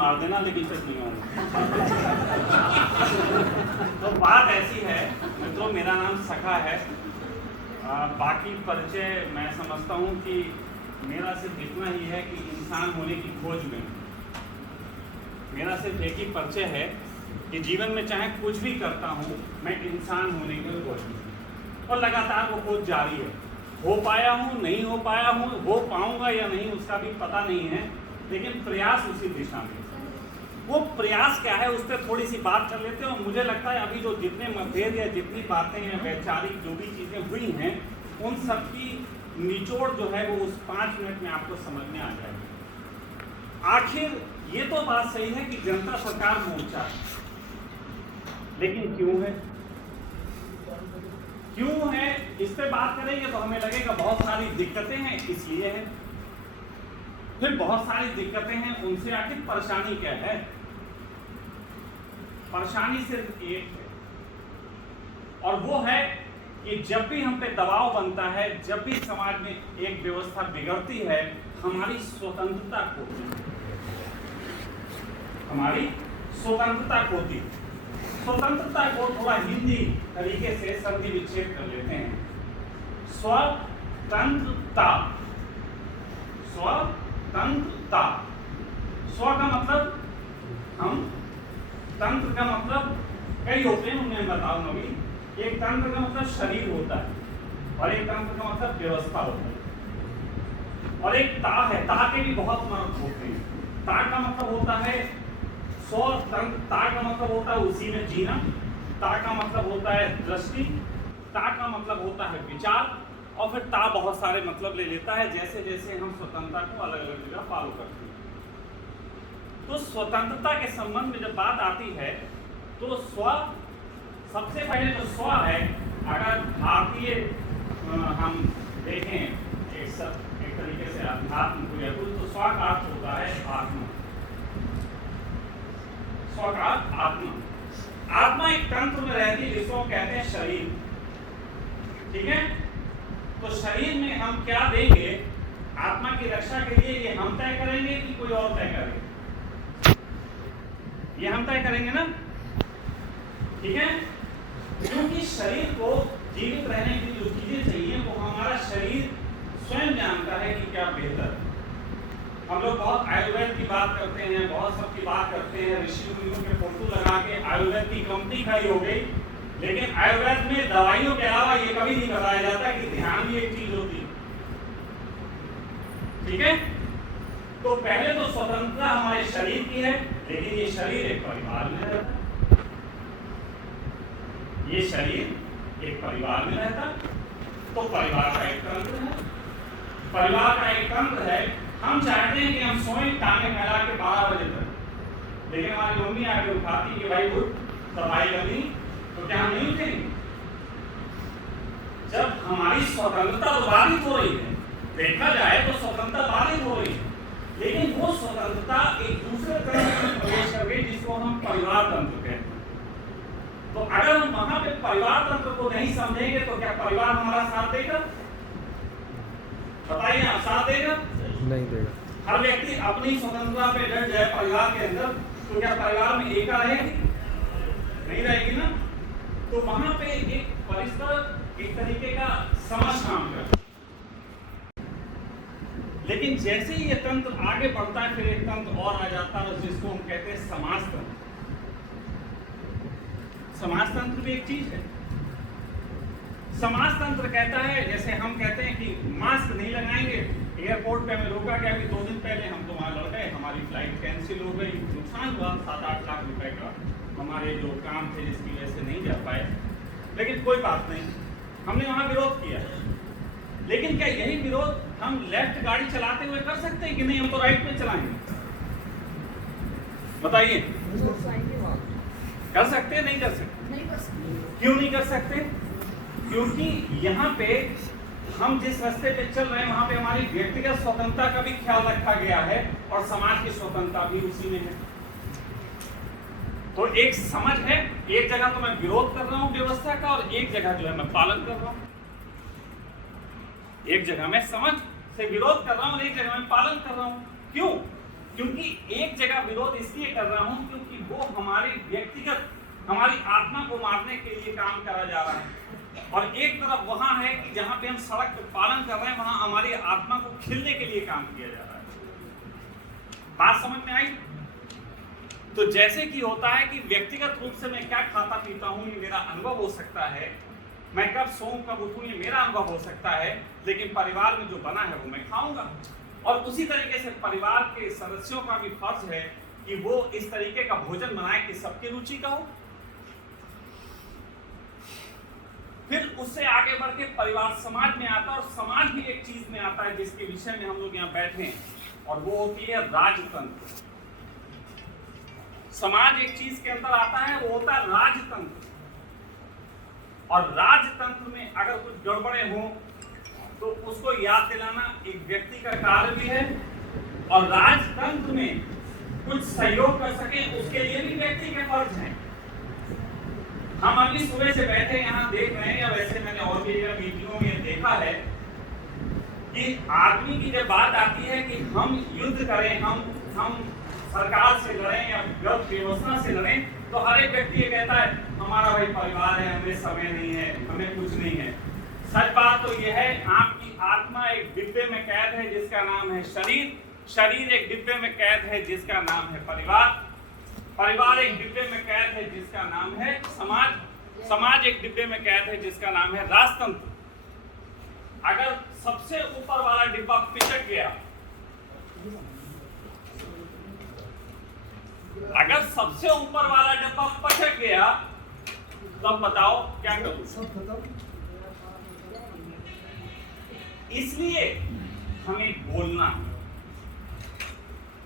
मार देना, लेकिन सच नहीं मारूंगा। तो बात ऐसी है मित्रों, मेरा नाम सखा है। बाकी परिचय मैं समझता हूँ कि मेरा सिर्फ इतना ही है कि इंसान होने की खोज में मेरा सिर्फ एक ही परिचय है कि जीवन में चाहे कुछ भी करता हूँ, मैं इंसान होने की कोशिश में, और लगातार वो खोज जारी है। हो पाया हूँ, नहीं हो पाया हूँ, हो पाऊंगा या नहीं उसका भी पता नहीं है, लेकिन प्रयास उसी दिशा में। वो प्रयास क्या है उस पर थोड़ी सी बात कर लेते हैं। और मुझे लगता है अभी जो जितने मतभेद या जितनी बातें हैं, वैचारिक जो भी चीज़ें हुई हैं, उन सब की निचोड़ जो है वो उस 5 मिनट में आपको समझ में आ जाएगी। आखिर ये तो बात सही है कि जनता सरकार मोर्चा है, लेकिन क्यों है, क्यों है, इस पे बात करेंगे तो हमें लगेगा बहुत सारी दिक्कतें हैं इसलिए है। फिर बहुत सारी दिक्कतें हैं, उनसे आखिर परेशानी क्या है? परेशानी सिर्फ एक है, और वो है कि जब भी हम पे दबाव बनता है, जब भी समाज में एक व्यवस्था बिगड़ती है, हमारी स्वतंत्रता खोती है, हमारी स्वतंत्रता खोती है। स्वतंत्रता को थोड़ा हिंदी तरीके से संधि विच्छेद कर लेते हैं। स्वतंत्रता, स्वतंत्रता, स्व का मतलब हम, तंत्र का मतलब कई होते हैं, उन्हें बताऊंगा अभी। एक तंत्र का मतलब शरीर होता है, और एक तंत्र का मतलब व्यवस्था होता है, और एक ता है। ता के भी बहुत मतलब होते हैं। ता का मतलब होता है स्वतंत्र, ता का मतलब होता है उसी में जीना, ता का मतलब होता है दृष्टि, ता का मतलब होता है विचार, और फिर ता बहुत सारे मतलब ले लेता है जैसे जैसे हम स्वतंत्रता को अलग अलग जगह फॉलो करते हैं। तो स्वतंत्रता के संबंध में जब बात आती है तो स्व, सबसे पहले जो स्व है, अगर भारतीय हम देखें एक तरीके से अध्यात्म को, तो स्व का अर्थ होता है आत्मा। स्व का आत्मा, आत्मा एक तंत्र में रहती है जिसको कहते हैं शरीर, ठीक है। तो शरीर में हम क्या देंगे आत्मा की रक्षा के लिए, ये हम तय करेंगे कि कोई और तय करेगा? ये हम तय करेंगे ना, ठीक है। क्योंकि शरीर को जीवित रहने की जो चीजें चाहिए वो हमारा शरीर स्वयं जानता है कि क्या बेहतर है। हम लोग बहुत आयुर्वेद की बात करते हैं, बहुत सब की बात करते हैं, ऋषि मुनियों के फोटो लगा के आयुर्वेद की कंपनी खड़ी हो गई, लेकिन आयुर्वेद में दवाइयों के अलावा ये कभी नहीं बताया जाता कि ध्यान भी एक चीज होती है, ठीक है। तो पहले तो स्वतंत्रता हमारे शरीर की है, लेकिन ये शरीर एक परिवार में रहता है, ये शरीर एक परिवार में रहता, तो परिवार का एक तंत्र है, परिवार का एक तंत्र है। हम चाहते हैं कि हम सोएं टांगे फैला के 12 बजे तक, लेकिन हमारी मम्मी आके उठाती कि भाई उठ, सफाई करनी, तो क्या हम नहीं उठेंगे? जब हमारी स्वतंत्रता बाधित हो रही है, देखा जाए तो स्वतंत्रता बाधित हो रही है, लेकिन वो स्वतंत्रता एक दूसरे तंत्र में प्रवेश कर गई जिसको हम परिवार तंत्र कहते हैं। तो अगर हम वहां पे परिवार तंत्र को नहीं समझेंगे तो क्या परिवार हमारा साथ देगा? बताइए, आप साथ देगा? नहीं देगा। हर व्यक्ति अपनी स्वतंत्रता पे डट जाए परिवार के अंदर, तो क्या परिवार में एकता रहेगी? नहीं रहेगी ना। तो वहां पे एक परिस्पर एक तरीके का समझ काम करता है। लेकिन जैसे ही ये तंत्र आगे बढ़ता है, फिर एक तंत्र और आ जाता है जिसको हम कहते हैं समाज तंत्र। समाज तंत्र भी एक चीज है। समाज तंत्र कहता है, जैसे हम कहते हैं कि मास्क नहीं लगाएंगे, एयरपोर्ट पे हमें रोका गया, अभी 2 दिन पहले हम तो वहां लड़ गए, हमारी फ्लाइट कैंसिल हो गई, नुकसान हुआ 7-8 लाख रुपए का, हमारे जो काम थे जिसकी वजह से नहीं जा पाए, लेकिन कोई बात नहीं, हमने वहां विरोध किया। लेकिन क्या यही विरोध हम लेफ्ट गाड़ी चलाते हुए कर सकते हैं कि नहीं, हम तो राइट में चलाएंगे? बताइए, कर सकते हैं नहीं कर सकते? नहीं कर सकते। क्यों नहीं कर सकते? क्योंकि यहाँ पे हम जिस रास्ते पे चल रहे हैं वहां पे हमारी व्यक्तिगत स्वतंत्रता का भी ख्याल रखा गया है और समाज की स्वतंत्रता भी उसी में है। तो एक समझ है, एक जगह तो मैं विरोध कर रहा हूं व्यवस्था का और एक जगह जो है मैं पालन कर रहा हूं। एक जगह मैं समझ से विरोध कर रहा हूं और एक जगह मैं पालन कर रहा हूं। क्यों? क्योंकि एक जगह विरोध इसलिए कर रहा हूं क्योंकि वो हमारे व्यक्तिगत, हमारी आत्मा को मारने के लिए काम करा जा रहा है, और एक तरफ वहां है कि जहां पे हम सड़क पे पालन कर रहे हैं वहां हमारी आत्मा को खिलने के लिए काम किया जा रहा है। बात समझ में आई? तो जैसे कि होता है कि व्यक्तिगत रूप से मैं क्या खाता पीता हूं ये मेरा अनुभव हो सकता है, मैं कब सोऊं कब उठूं ये मेरा अनुभव हो सकता है, लेकिन परिवार में जो बना है वो मैं खाऊंगा। और उसी तरीके से परिवार के सदस्यों का भी फर्ज है कि वो इस तरीके का भोजन बनाए कि सबकी रुचि का हो। फिर उससे आगे बढ़ के परिवार समाज में आता है, और समाज भी एक चीज में आता है जिसके विषय में हम लोग यहाँ बैठे हैं, और वो होती है राजतंत्र। समाज एक चीज के अंदर आता है, वो होता है राजतंत्र। और राजतंत्र में अगर कुछ गड़बड़े हो तो उसको याद दिलाना एक व्यक्ति का कार्य भी है, और राजतंत्र में कुछ सहयोग कर सके उसके लिए भी व्यक्ति के फर्ज हैं। हम अभी सुबह से बैठे यहाँ देख रहे हैं, या वैसे मैंने और भी मीटिंगों में देखा है कि आदमी की जब बात आती है कि हम युद्ध करें, हम सरकार से लड़ें या व्यवस्था से लड़ें, तो हर एक व्यक्ति ये कहता है हमारा भाई परिवार है, हमें समय नहीं है, हमें कुछ नहीं है। सच बात तो यह है, आपकी आत्मा एक डिब्बे में कैद है जिसका नाम है शरीर, शरीर एक डिब्बे में कैद है जिसका नाम है परिवार, परिवार एक डिब्बे में कैद है जिसका नाम है समाज, समाज एक डिब्बे में कैद है जिसका नाम है राजतंत्र। अगर सबसे ऊपर वाला डिब्बा पिचक गया, अगर सबसे ऊपर वाला डिब्बा पचक गया, तब बताओ क्या करूं? इसलिए हमें बोलना,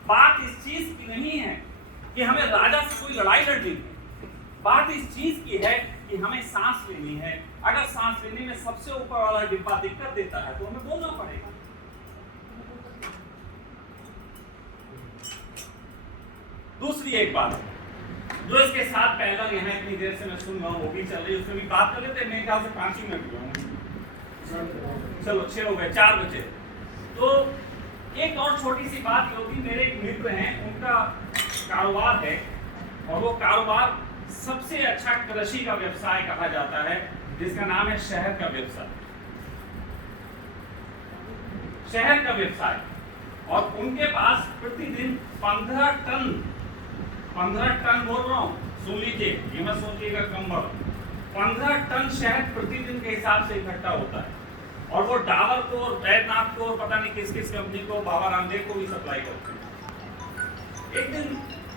बात इस चीज की नहीं है कि हमें राजा से कोई लड़ाई लड़नी है, बात इस चीज की है कि हमें सांस लेनी है। अगर सांस लेने में सबसे ऊपर वाला डिब्बा दिक्कत देता है तो हमें बोलना पड़ेगा। दूसरी एक बात जो इसके साथ पहला यहाँ इतनी देर से मैं सुन रहा हूँ वो भी चल रही है, उसमें भी बात कर लेते हैं। मेरे ख्याल से 5 ही मिनट हुए, चलो 6 हो गए, 4 बजे। तो एक और छोटी सी बात ये होगी, मेरे एक मित्र हैं, उनका कारोबार है, और वो कारोबार सबसे अच्छा कृषि का व्यवसाय कहा जाता है जिसका नाम है शहद का व्यवसाय, शहद का व्यवसाय। और उनके पास प्रतिदिन 15 टन बोल रहा हूँ, सुन लीजिए, ये मत सोचिएगा कम बढ़, 15 टन शहद प्रतिदिन के हिसाब से इकट्ठा होता है। और वो डाबर को और बैद्यनाथ को और पता नहीं किस किस कंपनी को, बाबा रामदेव को भी सप्लाई करते हैं। एक दिन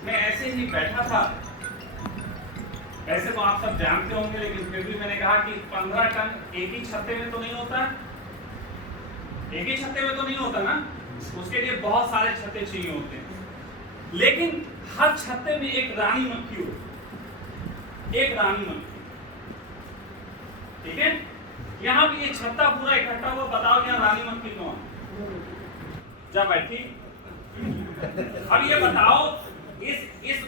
मैं ऐसे ही बैठा था, ऐसे तो आप सब जानते होंगे, लेकिन फिर भी मैंने कहा कि 15 टन एक ही छत्ते में तो नहीं होता, एक ही छत्ते में तो नहीं होता ना, उसके लिए बहुत सारे छत्ते चाहिए होते हैं। लेकिन हर छत्ते में एक रानी मक्खी हो, एक रानी मक्खी, ठीक है। यहाँ भी ये छत्ता पूरा इकट्ठा हुआ, बताओ यहाँ रानी मक्खी कौन? जब बैठी, अब ये बताओ इस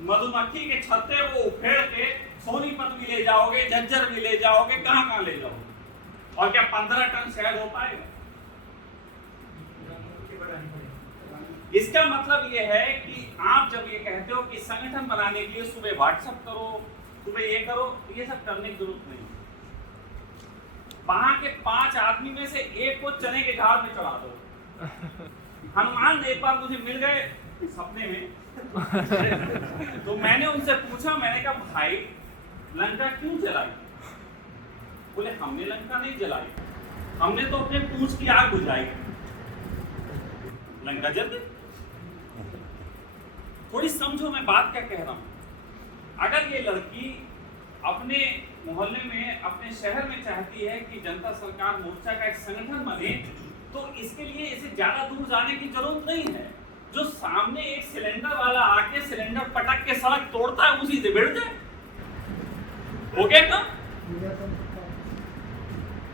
मधुमक्खी के छत्ते को उखेड़ के सोनीपत भी ले जाओगे, झज्जर भी ले जाओगे, कहाँ कहाँ ले जाओगे, और क्या 15 टन शहद हो पाएगा? इसका मतलब ये है कि आप जब ये कहते हो कि संगठन बनाने के लिए सुबह व्हाट्सएप करो, सुबह ये करो, ये सब करने की जरूरत नहीं। वहां के 5 आदमी में से एक को चने के झाड़ में चढ़ा दो। हनुमान एक बार मुझे मिल गए सपने में तो मैंने उनसे पूछा, मैंने कहा भाई लंका क्यों जलाई? बोले हमने लंका नहीं जलाई, हमने तो अपने पूंछ की आग बुझाई, लंका जल गई। थोड़ी समझो मैं बात क्या कह रहा हूं। अगर ये लड़की अपने मोहल्ले में, अपने शहर में चाहती है कि जनता सरकार मोर्चा का एक संगठन बने, तो इसके लिए इसे ज्यादा दूर जाने की जरूरत नहीं है। जो सामने एक सिलेंडर वाला आके सिलेंडर पटक के सड़क तोड़ता है, उसी से भिड़ जाए, हो गया ना?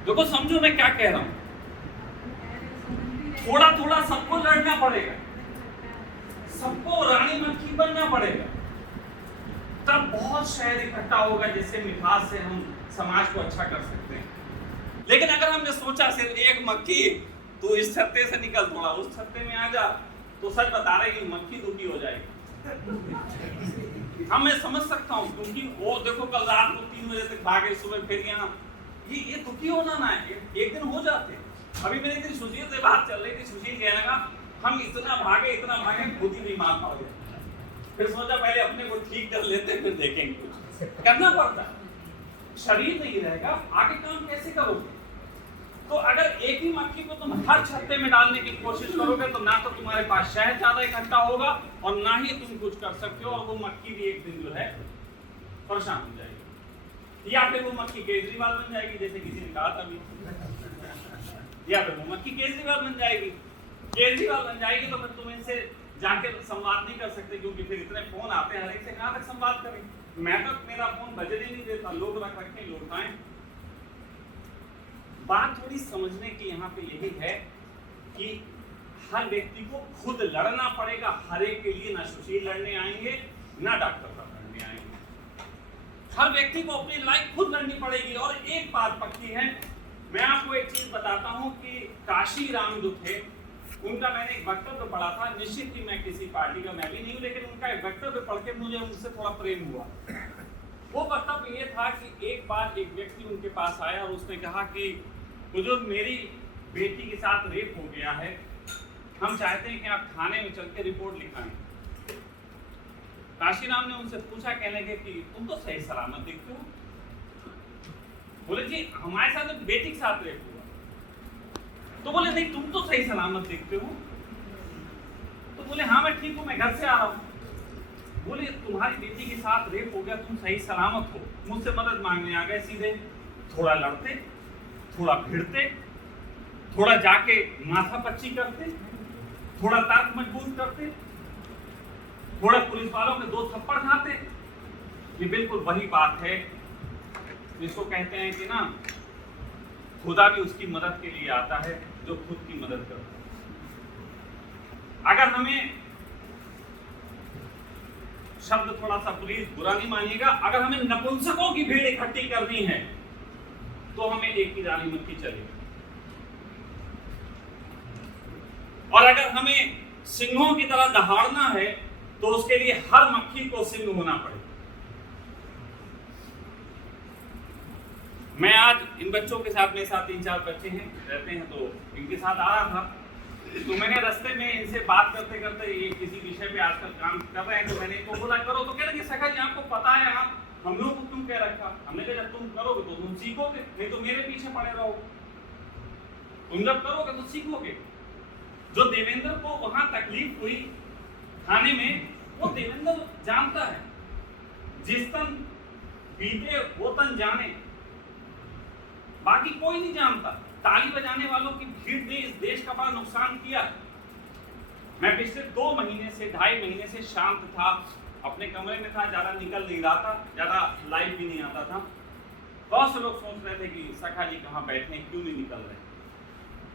देखो समझो मैं क्या कह रहा हूं, थोड़ा थोड़ा सबको लड़ना पड़ेगा, सबको रानी मक्खी बनना पड़ेगा, तब बहुत शहद इकट्ठा होगा जिससे मिठास से हम समाज को अच्छा कर सकते हैं। लेकिन अगर हमने सोचा सिर्फ एक मक्खी, तू इस छत्ते से निकल, थोड़ा उस छत्ते में आ जा, तो सच बता रहे कि मक्खी दुखी हो जाएगी। हाँ, मैं समझ सकता हूँ, क्योंकि वो देखो कल रात को 3 बजे तक भागे, सुबह फिर यहाँ, ये दुखी होना ना है, एक दिन हो जाते हैं। अभी मेरी दिन सुशील से बात चल रही थी, सुशील कहने लगा हम इतना भागे खुद ही नहीं मान पाओगे। फिर सोचा पहले अपने को ठीक कर लेते फिर देखेंगे, कुछ करना पड़ता है। शरीर नहीं रहेगा आगे काम कैसे करोगे? तो अगर एक ही मक्खी को तुम हर छत्ते में डालने की कोशिश करोगे तो ना तो तुम्हारे पास शहद ज्यादा इकट्ठा होगा और ना ही तुम कुछ कर सकते हो, और वो मक्खी भी एक दिन जो है परेशान हो जाएगी। या फिर वो मक्खी केजरीवाल बन जाएगी, जैसे किसी ने कहा था अभी, या फिर वो मक्खी केजरीवाल बन जाएगी। केजरीवाल बन जाएगी तो फिर तुम इनसे जाके संवाद नहीं कर सकते, क्योंकि फिर इतने फोन आते हैं, हर एक से कहां तक संवाद करें। मैं तो मेरा फोन बजने ही नहीं देता, लोग रख रखे लोग उठाएं। बात थोड़ी समझने की यहाँ पे यही है कि हर व्यक्ति को खुद लड़ना पड़ेगा हर एक के लिए। ना सुशील लड़ने आएंगे, ना डॉक्टर साहब लड़ने आएंगे। हर व्यक्ति को अपनी लाइफ खुद लड़नी पड़ेगी। और एक बात पक्की है, मैं आपको एक चीज बताता हूँ कि काशी राम जो थे, उनका मैंने एक वक्तव्य पढ़ा था। निश्चित ही मैं किसी पार्टी का मैं भी नहीं हूँ, लेकिन उनका एक वक्तव्य पढ़ के मुझे उनसे थोड़ा प्रेम हुआ। वो वक्तव्य ये था कि एक बार एक व्यक्ति उनके पास आया और उसने कहा कि बुजुर्ग, मेरी बेटी के साथ रेप हो गया है, हम चाहते हैं कि आप थाने में चल के रिपोर्ट लिखाएं। काशीराम ने उनसे पूछा, कहने लगे कि तुम तो सही सलामत दिखते हो। बोले जी हमारे साथ तो बेटी के साथ रेप हुआ। तो बोले नहीं, तुम तो सही सलामत दिखते हो। तो बोले हाँ मैं ठीक हूँ, मैं घर से आ रहा हूँ। बोले तुम्हारी बेटी के साथ रेप हो गया, तुम सही सलामत हो, मुझसे मदद मांगने आ गए सीधे। थोड़ा लड़ते, थोड़ा भिड़ते, थोड़ा जाके माथा पच्ची करते, थोड़ा तर्क मजबूत करते, थोड़ा पुलिस वालों के 2 थप्पड़ खाते। ये बिल्कुल वही बात है जिसको कहते हैं कि ना, खुदा भी उसकी मदद के लिए आता है जो खुद की मदद करता है। अगर हमें, शब्द थोड़ा सा प्लीज बुरा नहीं मानिएगा, अगर हमें नपुंसकों की भीड़ इकट्ठी करनी है तो हमें एक ही रानी मक्खी चलेगी। और अगर हमें सिंहों की तरह दहाड़ना है तो उसके लिए हर मक्खी को सिंह होना पड़ेगा। मैं आज इन बच्चों के साथ, मेरे साथ 3-4 बच्चे हैं रहते हैं, तो इनके साथ आ रहा था। तो मैंने रास्ते में इनसे बात करते करते, ये किसी विषय पे आजकल काम कर रहे हैं, तो मैंने इनको बोला करो। तो कह रहे सखा जी आपको पता है आप हम लोग को क्यों कह रखा? हमने कहा जब तुम करोगे तो तुम सीखोगे, नहीं तो मेरे पीछे पड़े रहोगे। तुम जब करोगे तो सीखोगे। जो देवेंद्र को वहां तकलीफ हुई खाने में, वो देवेंद्र जानता है। जिस तन बीते वो तन जाने, बाकी कोई नहीं जानता। ताली बजाने वालों की भीड़ ने इस देश का बड़ा नुकसान किया। मैं पिछले 2 महीने से, 2.5 महीने से शांत था, अपने कमरे में था, ज्यादा निकल नहीं रहा था, ज्यादा लाइव भी नहीं आता था। बहुत से लोग सोच रहे थे कि सखा जी कहाँ बैठे, क्यों नहीं निकल रहे।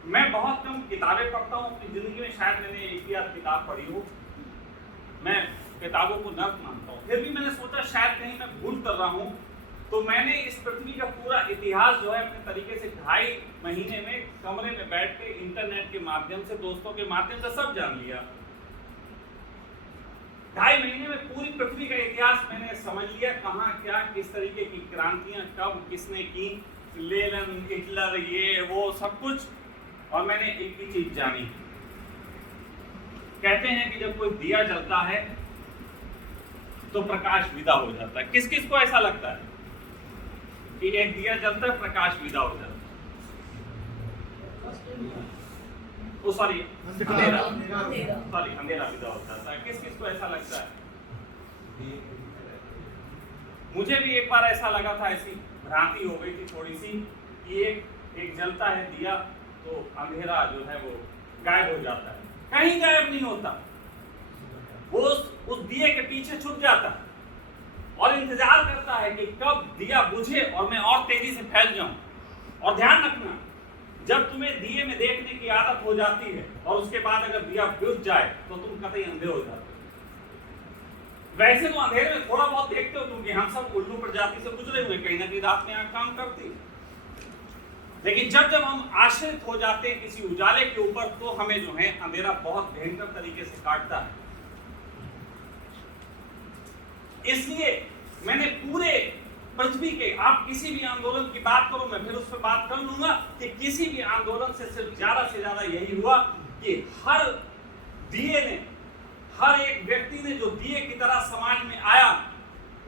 मैं बहुत कम किताबें पढ़ता हूँ अपनी जिंदगी में, शायद मैंने 1 किताब पढ़ी हो। मैं किताबों को नर्क मानता हूँ, फिर भी मैंने सोचा शायद कहीं मैं भूल कर रहा हूँ। तो मैंने इस पृथ्वी का पूरा इतिहास जो है अपने तरीके से 2.5 महीने में कमरे में बैठ के इंटरनेट के माध्यम से, दोस्तों के माध्यम से सब जान लिया। 2.5 महीने में पूरी पृथ्वी का इतिहास मैंने समझ लिया, कहाँ क्या किस तरीके की क्रांतियां कब किसने की, लेनिन, हिटलर, ये वो सब कुछ। और मैंने एक ही चीज जानी, कहते हैं कि जब कोई दिया जलता है तो प्रकाश विदा हो जाता है। किस किस को ऐसा लगता है कि एक दिया जलता है प्रकाश विदा हो जाता है? ओ सॉरी, अंधेरा विदा हो जाता है। किस किस को ऐसा लगता है? मुझे भी एक बार ऐसा लगा था, ऐसी भ्रांति हो गई थी थोड़ी सी कि एक जलता है दिया तो अंधेरा जो है वो गायब हो जाता है। कहीं गायब नहीं होता, वो उस दिए के पीछे छुप जाता है और इंतजार करता है कि कब दिया बुझे और मैं और तेजी से फैल जाऊं। और ध्यान रखना, जब तुम्हें दिए में देखने की आदत हो जाती है और उसके बाद अगर दिया बुझ जाए तो तुम कतई अंधे हो जाते हो। वैसे तो अंधेरे में थोड़ा बहुत देखते हो, क्योंकि हम सब उल्लू प्रजाति से गुजरे हुए, कहीं ना कहीं रात में आंख काम करती है। लेकिन जब जब हम आश्रित हो जाते हैं किसी उजाले के ऊपर, तो हमें जो है अंधेरा बहुत भयंकर तरीके से काटता है। इसलिए मैंने पूरे पृथ्वी के, आप किसी भी आंदोलन की बात करो, मैं फिर उस पर बात कर लूंगा कि किसी भी आंदोलन से सिर्फ ज्यादा से ज्यादा यही हुआ कि हर दिए ने, हर एक व्यक्ति ने जो दिए की तरह समाज में आया,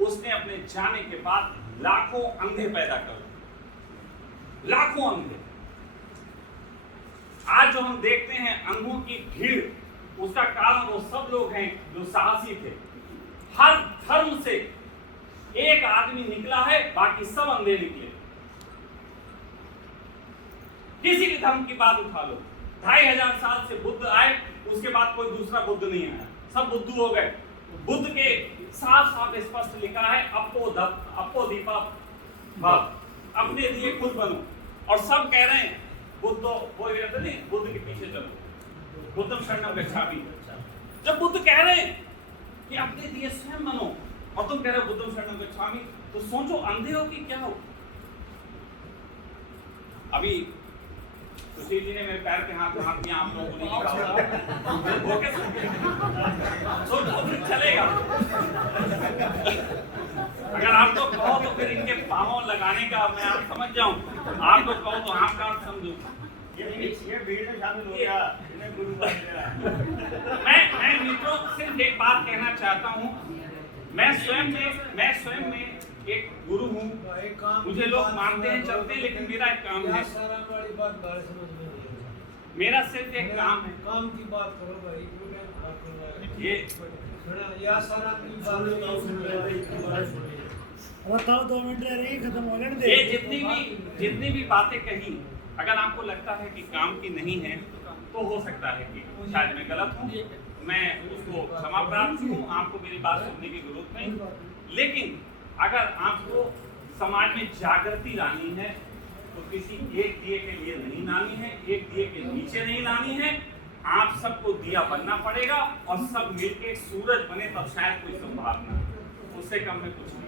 उसने अपने जाने के बाद लाखों अंधे पैदा कर दिए, लाखों अंधे। आज जो हम देखते हैं अंधों की भीड़, उसका कारण वो सब लोग हैं जो साहसी थे। हर धर्म से एक आदमी निकला है, बाकी सब अंधे निकले। किसी भी धर्म की बात उठा लो, 2500 साल से बुद्ध आए, उसके बाद कोई दूसरा बुद्ध नहीं आया, सब बुद्धू हो गए। बुद्ध के साफ साफ स्पष्ट लिखा है, अपो दीपा भव, अपने दिए खुद बनो। और सब कह रहे हैं, बुद्ध वो कहते नहीं, बुद्ध के पीछे चलो, बुद्धम शरणम गच्छामि। जब बुद्ध कह रहे हैं कि अपने दिए स्वयं बनो, और तुम कह रहे हो बुद्धम शरणम गच्छामि, तो सोचो अंधे हो कि क्या हो। अभी सुशील जी ने मेरे पैर के हाथ दिया, आप लोगों को नहीं दिखा, वो कैसे सोचो फिर चलेगा। अगर आप लोग कहो तो फिर इनके पाँव लगाने का मैं आप समझ जाऊं, आप लोग कहो तो आप काम समझो। ये भीड़ में शामिल हो गया, इन्हें गुरु बन गया। मैं मित्रों सिर्फ एक बात कहना चाहता हूं, मैं स्वयं में एक गुरु हूँ। मुझे लोग मानते हैं, चलते हैं, लेकिन मेरा एक काम है, मेरा सिर्फ एक काम है। काम की बात करो भाई, ये बताओ, 2 मिनट रह रही, खत्म हो गए। ये जितनी भी बातें कही, अगर आपको लगता है कि काम की नहीं है, तो हो सकता है कि शायद मैं गलत हूँ, मैं उसको क्षमा प्रार्थी हूँ, आपको मेरी बात सुनने की जरूरत नहीं। लेकिन अगर आपको समाज में जागृति लानी है, तो किसी एक दिए के लिए नहीं लानी है, एक दिए के नीचे नहीं लानी है, आप सबको दिया बनना पड़ेगा, और सब मिलके सूरज बने, तब शायद कोई संभावना, उससे कम में कुछ नहीं।